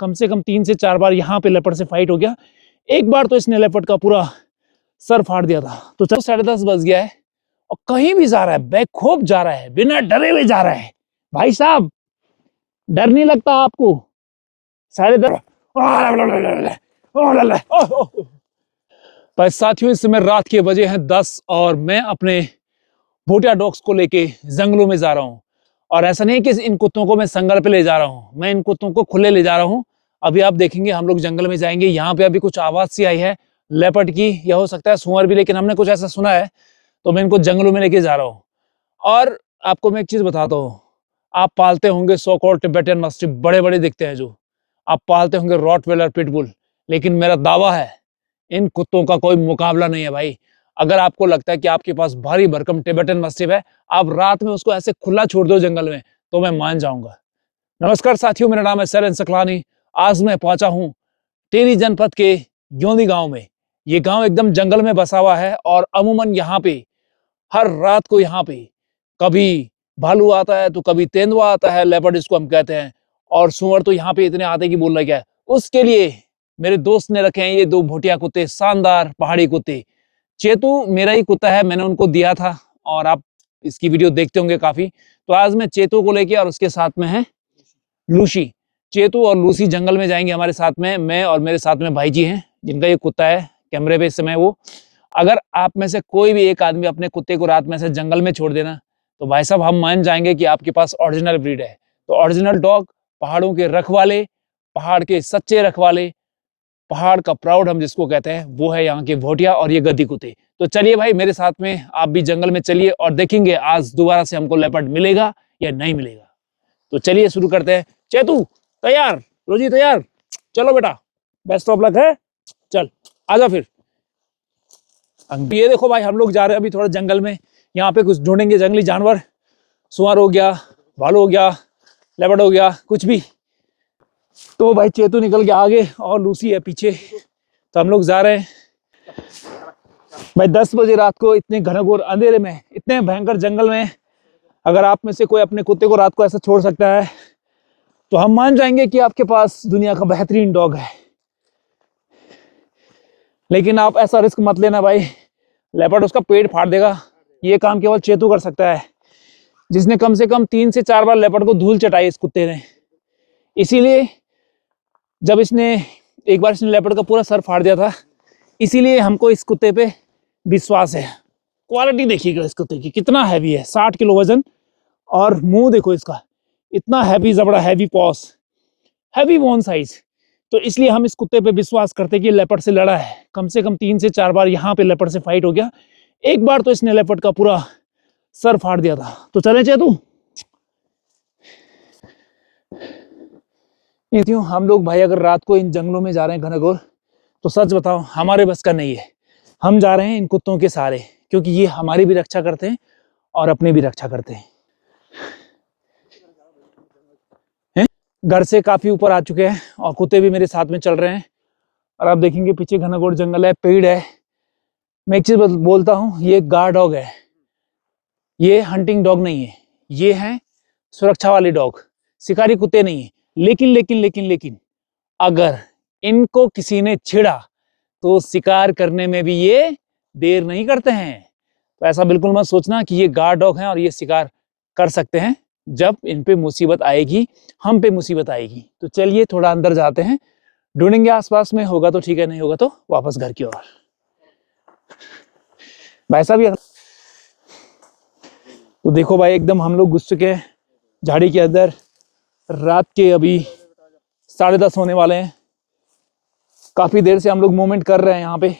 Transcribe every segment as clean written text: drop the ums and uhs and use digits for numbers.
कम से कम 3 से 4 बार यहाँ पे लेपर्ड से फाइट हो गया। एक बार तो इसने लेपर्ड का पूरा सर फाड़ दिया था। तो 10:30 बज गया है और कहीं भी जा रहा है, बेखौफ जा रहा है, बिना डरे हुए जा रहा है। भाई साहब, डर नहीं लगता आपको? 10:30 पर साथियों, इस समय रात के बजे हैं 10 और मैं अपने भोटिया डॉग्स को लेके जंगलों में जा रहा हूँ। और ऐसा नहीं कि इन कुत्तों को मैं संगल पे ले जा रहा हूँ, मैं इन कुत्तों को खुले ले जा रहा हूँ। अभी आप देखेंगे हम लोग जंगल में जाएंगे। यहाँ पे अभी कुछ आवाज सी आई है लेपर्ड की, या हो सकता है सुअर भी, लेकिन हमने कुछ ऐसा सुना है तो मैं इनको जंगलों में लेके जा रहा हूँ। और आपको मैं एक चीज बताता हूँ, आप पालते होंगे सो कॉल्ड टिबेटियन मास्टिफ, बड़े बड़े दिखते हैं जो, आप पालते होंगे रॉटवेलर, पिटबुल, लेकिन मेरा दावा है इन कुत्तों का कोई मुकाबला नहीं है भाई। अगर आपको लगता है कि आपके पास भारी भरकम टिबेटन मास्टिफ है, आप रात में उसको ऐसे खुला छोड़ दो जंगल में, तो मैं मान जाऊंगा। नमस्कार साथियों, मेरा नाम है सैलन सकलानी। आज मैं पहुंचा हूं टिहरी जनपद के योनी गांव में। ये गांव एकदम जंगल में बसा हुआ है और अमूमन यहाँ पे हर रात को यहाँ पे कभी भालू आता है तो कभी तेंदुआ आता है, लेपर्ड इसको हम कहते हैं, और सुअर तो यहाँ पे इतने आते कि बोलना क्या है। उसके लिए मेरे दोस्त ने रखे हैं ये 2 भोटिया कुत्ते, शानदार पहाड़ी कुत्ते। चेतू मेरा ही कुत्ता है, मैंने उनको दिया था और आप इसकी वीडियो देखते होंगे काफी। तो आज मैं चेतू को लेके, और उसके साथ में है लूसी। चेतू और लूसी जंगल में जाएंगे हमारे साथ में, मैं और मेरे साथ में भाई जी हैं जिनका ये कुत्ता है कैमरे पे इस समय वो। अगर आप में से कोई भी एक आदमी अपने कुत्ते को रात में से जंगल में छोड़ देना, तो भाई साहब हम मान जाएंगे कि आपके पास ओरिजिनल ब्रीड है। तो ओरिजिनल डॉग, पहाड़ों के रखवाले, पहाड़ के सच्चे रखवाले, पहाड़ का प्राउड हम जिसको कहते हैं, वो है यहाँ के भोटिया और ये गद्दी कुत्ते। तो चलिए भाई मेरे साथ में आप भी जंगल में चलिए और देखेंगे आज दोबारा से हमको लेपर्ड मिलेगा या नहीं मिलेगा। तो चलिए शुरू करते हैं। चेतू तैयार? रोजी तैयार? चलो बेटा, बेस्ट ऑफ लक है, चल आजा फिर। ये देखो भाई, हम लोग जा रहे हैं अभी थोड़ा जंगल में, यहाँ पे कुछ ढूंढेंगे जंगली जानवर। सुअर हो गया, भालू हो गया, लेपर्ड हो गया, कुछ भी। तो भाई चेतू निकल गया आगे और लूसी है पीछे, तो हम लोग जा रहे हैं भाई 10 बजे रात को, इतने घनघोर अंधेरे में, इतने भयंकर जंगल में। अगर आप में से कोई अपने कुत्ते को रात को ऐसा छोड़ सकता है, तो हम मान जाएंगे कि आपके पास दुनिया का बेहतरीन डॉग है। लेकिन आप ऐसा रिस्क मत लेना भाई, लेपर्ड उसका पेट फाड़ देगा। ये काम केवल चेतू कर सकता है, जिसने कम से कम 3 से 4 बार लेपर्ड को धूल चटाई इस कुत्ते ने। इसीलिए जब इसने एक बार इसने लेपर्ड का पूरा सर फाड़ दिया था, इसीलिए हमको इस कुत्ते पे विश्वास है। क्वालिटी देखिएगा इस कुत्ते की, कितना हैवी है, 60 किलो वजन। और मुंह देखो इसका, इतना हैवी जबड़ा, heavy paws, heavy bone size. तो इसलिए हम इस कुत्ते पे विश्वास करते कि लेपर्ड से लड़ा है। कम से कम 3 से 4 बार यहाँ पे लेपर्ड से फाइट हो गया। एक बार तो इसने लेपर्ड का पूरा सर फाड़ दिया था। तो चले चेतू। हम लोग भाई अगर रात को इन जंगलों में जा रहे हैं घनघोर, तो सच बताओ हमारे बस का नहीं है। हम जा रहे हैं इन कुत्तों के सहारे, क्योंकि ये हमारी भी रक्षा करते हैं और अपनी भी रक्षा करते हैं। घर से काफी ऊपर आ चुके हैं और कुत्ते भी मेरे साथ में चल रहे हैं। और आप देखेंगे पीछे घनघोर जंगल है, पेड़ है। मैं एक चीज बोलता हूँ, ये गार्ड डॉग है, ये हंटिंग डॉग नहीं है, ये है सुरक्षा वाले डॉग, शिकारी कुत्ते नहीं है। लेकिन लेकिन लेकिन लेकिन अगर इनको किसी ने छेड़ा तो शिकार करने में भी ये देर नहीं करते हैं। तो ऐसा बिल्कुल मत सोचना कि ये गार्ड डॉग हैं और ये शिकार कर सकते हैं। जब इन पे मुसीबत आएगी, हम पे मुसीबत आएगी। तो चलिए थोड़ा अंदर जाते हैं, ढूंढेंगे आसपास में, होगा तो ठीक है, नहीं होगा तो वापस घर की ओर। भाई साहब ये तो देखो भाई, एकदम हम लोग घुस चुके हैं झाड़ी के अंदर। रात के अभी 10:30 होने वाले हैं। काफी देर से हम लोग मूवमेंट कर रहे हैं यहाँ पे।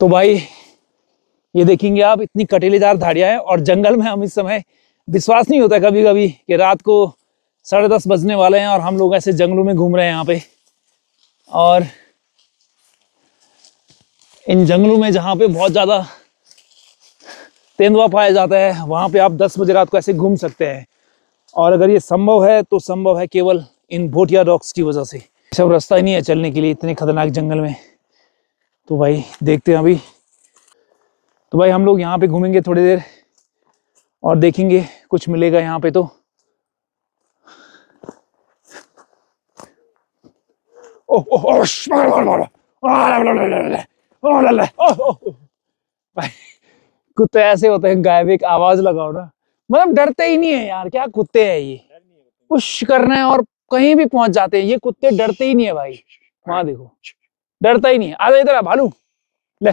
तो भाई ये देखेंगे आप, इतनी कटीलेदार झाड़ियां हैं और जंगल में हम इस समय, विश्वास नहीं होता कभी कभी कि रात को 10:30 बजने वाले हैं और हम लोग ऐसे जंगलों में घूम रहे हैं यहाँ पे। और इन जंगलों में जहाँ पे बहुत ज्यादा तेंदुआ पाया जाता है, वहां पे आप 10 बजे रात को ऐसे घूम सकते हैं। और अगर ये संभव है तो संभव है केवल इन भोटिया डॉग्स की वजह से। सब रास्ता ही नहीं है चलने के लिए इतने खतरनाक जंगल में। तो भाई देखते हैं अभी। तो भाई हम लोग यहाँ पे घूमेंगे थोड़ी देर और देखेंगे कुछ मिलेगा यहाँ पे। तो ओह ओह ओह, भाई कुत्ते ऐसे होते हैं गायब, एक आवाज लगाओ ना, मतलब डरते ही नहीं है यार, क्या कुत्ते हैं ये, पुश करना है और कहीं भी पहुंच जाते हैं ये कुत्ते, डरते ही नहीं है भाई। वहां देखो, डरता ही नहीं है। आ जा इधर, आ भालू, ले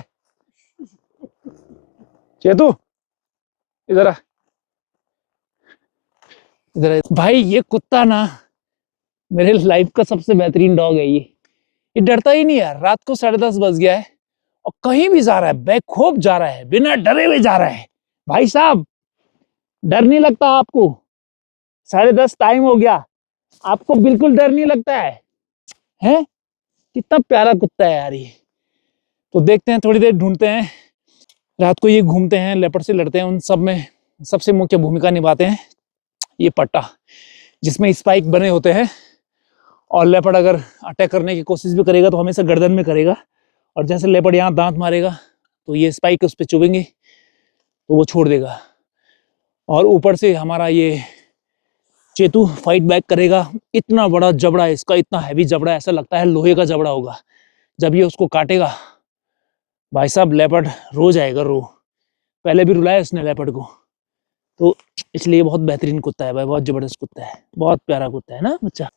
चेतू, इधर आ, इधर आ। भाई ये कुत्ता ना मेरे लाइफ का सबसे बेहतरीन डॉग है ये डरता ही नहीं यार। रात को 10:30 बज गया है और कहीं भी जा रहा है, बेखौफ जा रहा है, बिना डरे हुए जा रहा है। भाई साहब, डर नहीं लगता आपको? 10:30 टाइम हो गया, आपको बिल्कुल डर नहीं लगता है? हैं? कितना प्यारा कुत्ता है यार ये। तो देखते हैं, थोड़ी देर ढूंढते हैं। रात को ये घूमते हैं, लेपर्ड से लड़ते हैं, उन सब में सबसे मुख्य भूमिका निभाते हैं ये पट्टा, जिसमें स्पाइक बने होते हैं। और लेपर्ड अगर अटैक करने की कोशिश भी करेगा तो हमेशा गर्दन में करेगा, और जैसे लेपर्ड यहाँ दांत मारेगा तो ये स्पाइक उस पर चुभेंगे तो वो छोड़ देगा। और ऊपर से हमारा ये चेतू फाइट बैक करेगा। इतना बड़ा जबड़ा है इसका, इतना हैवी जबड़ा, ऐसा लगता है लोहे का जबड़ा होगा। जब ये उसको काटेगा भाई साहब, लेपर्ड रो जाएगा, रो। पहले भी रुलाया इसने लेपर्ड को। तो इसलिए बहुत बेहतरीन कुत्ता है भाई, बहुत जबरदस्त कुत्ता है, बहुत प्यारा कुत्ता है ना बच्चा।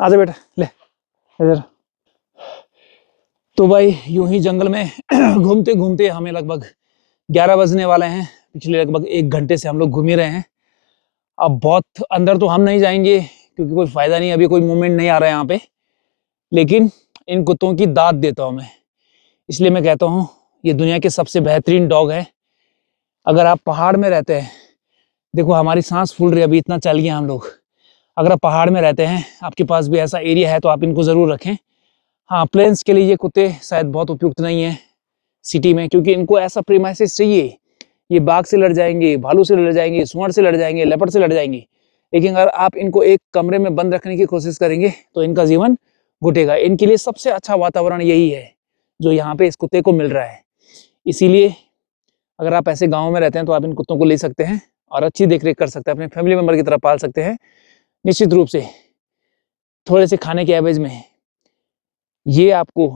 आजा बेटा, ले इधर। तो भाई यूं ही जंगल में घूमते घूमते हमें लगभग 11 बजने वाले हैं। पिछले लगभग 1 घंटे से हम लोग घूम ही रहे हैं। अब बहुत अंदर तो हम नहीं जाएंगे क्योंकि कोई फायदा नहीं, अभी कोई मूवमेंट नहीं आ रहा है यहाँ पे। लेकिन इन कुत्तों की दाद देता हूँ मैं, इसलिए मैं कहता हूँ ये दुनिया के सबसे बेहतरीन डॉग है। अगर आप पहाड़ में रहते हैं, देखो हमारी सांस फूल रही है अभी, इतना चल गए हम लोग। अगर आप पहाड़ में रहते हैं, आपके पास भी ऐसा एरिया है, तो आप इनको जरूर रखें। हाँ, प्लेन्स के लिए ये कुत्ते शायद बहुत उपयुक्त नहीं है सिटी में, क्योंकि इनको ऐसा प्रीमाइसिस चाहिए। ये बाघ से लड़ जाएंगे, भालू से लड़ जाएंगे, सुअर से लड़ जाएंगे, लेपर्ड से लड़ जाएंगे। लेकिन अगर आप इनको एक कमरे में बंद रखने की कोशिश करेंगे तो इनका जीवन घुटेगा। इनके लिए सबसे अच्छा वातावरण यही है जो यहाँ पे इस कुत्ते को मिल रहा है। इसीलिए अगर आप ऐसे गाँव में रहते हैं तो आप इन कुत्तों को ले सकते हैं और अच्छी देखरेख कर सकते हैं, अपने फैमिली मेंबर की तरह पाल सकते हैं। निश्चित रूप से थोड़े से खाने के एवज में ये आपको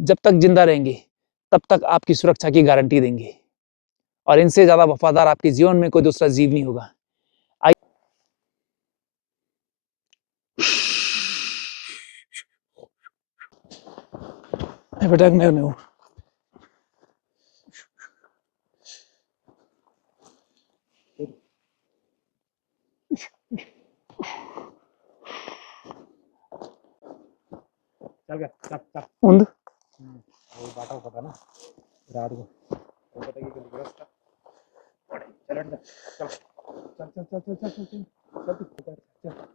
जब तक जिंदा रहेंगे तब तक आपकी सुरक्षा की गारंटी देंगे, और इनसे ज्यादा वफादार आपके जीवन में कोई दूसरा जीव नहीं होगा। बेटा मैं हूँ। चल गया, चल उंद वो बाटा पता ना रात को तो पता कि जल्दी रास्ता चल चल चल चल चल चल चल चल चल चल चल।